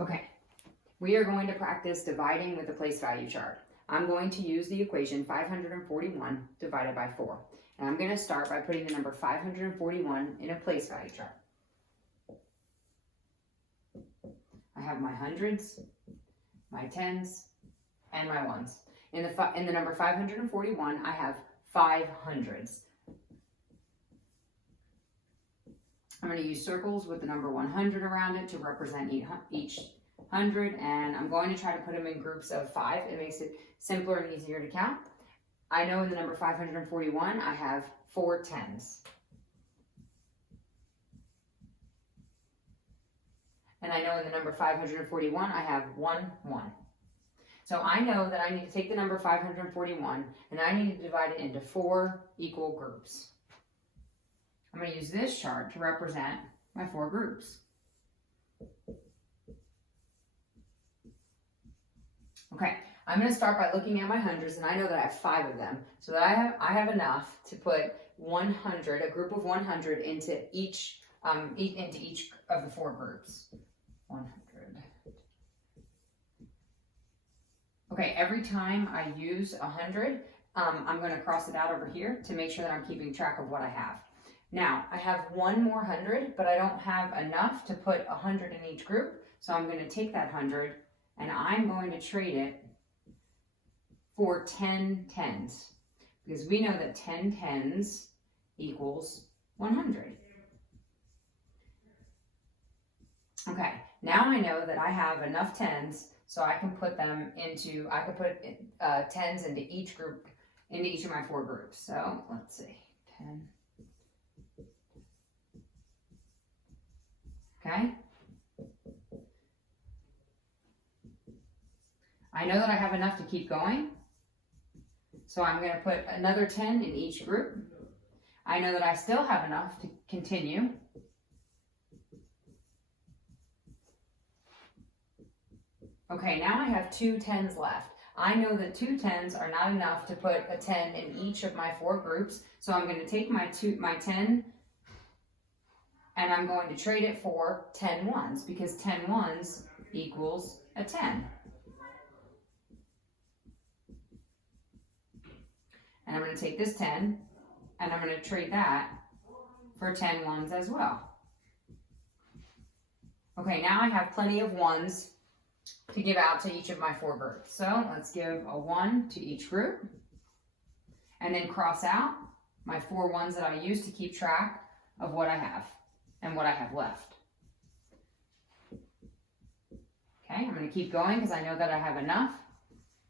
Okay, we are going to practice dividing with the place value chart. I'm going to use the equation 541 divided by 4. And I'm going to start by putting the number 541 in a place value chart. I have my hundreds, my tens, and my ones. In the number 541, I have 5 hundreds. I'm going to use circles with the number 100 around it to represent each 100, and I'm going to try to put them in groups of 5. It makes it simpler and easier to count. I know in the number 541, I have 4 tens. And I know in the number 541, I have 1 1. So I know that I need to take the number 541 and I need to divide it into 4 equal groups. I'm going to use this chart to represent my 4 groups. Okay, I'm going to start by looking at my hundreds, and I know that I have 5 of them. So that I have enough to put 100, a group of 100 into each of the 4 groups. 100. Okay, every time I use 100, I'm going to cross it out over here to make sure that I'm keeping track of what I have. Now, I have 1 more 100, but I don't have enough to put 100 in each group. So I'm going to take that 100 and I'm going to trade it for 10 tens. Because we know that 10 tens equals 100. Okay, now I know that I have enough tens, so I can put them into, I could put tens into each group, into each of my 4 groups. So let's see, 10. Okay. I know that I have enough to keep going, so I'm going to put another 10 in each group. I know that I still have enough to continue. Okay, now I have 2 tens left. I know that 2 tens are not enough to put a 10 in each of my 4 groups, so I'm going to take my 10 and I'm going to trade it for 10 ones, because 10 ones equals a 10. And I'm going to take this 10 and I'm going to trade that for 10 ones as well. Okay, now I have plenty of ones to give out to each of my 4 groups. So let's give a 1 to each group and then cross out my 4 ones that I use to keep track of what I have and what I have left. Okay, I'm going to keep going because I know that I have enough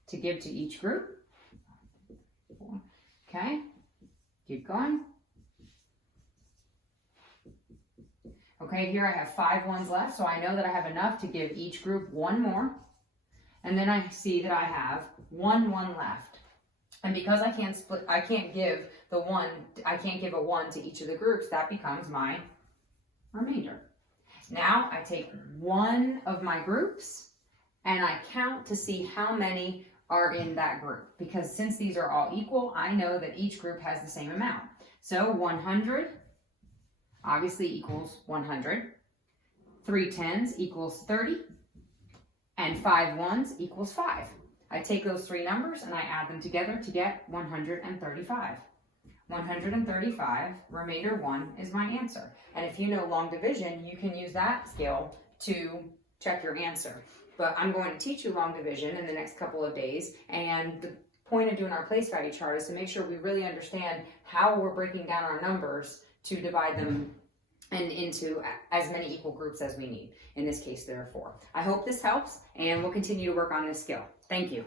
to give to each group. Okay, keep going. Okay, here I have 5 ones left, so I know that I have enough to give each group 1 more. And then I see that I have 1 1 left. And because I can't give a 1 to each of the groups, that becomes my remainder. Now I take one of my groups and I count to see how many are in that group. Because since these are all equal, I know that each group has the same amount. So 100 obviously equals 100. 3 tens equals 30. And 5 ones equals 5. I take those 3 numbers and I add them together to get 135. 135, remainder 1 is my answer. And if you know long division, you can use that skill to check your answer. But I'm going to teach you long division in the next couple of days, and the point of doing our place value chart is to make sure we really understand how we're breaking down our numbers to divide them into as many equal groups as we need. In this case, there are 4. I hope this helps, and we'll continue to work on this skill. Thank you.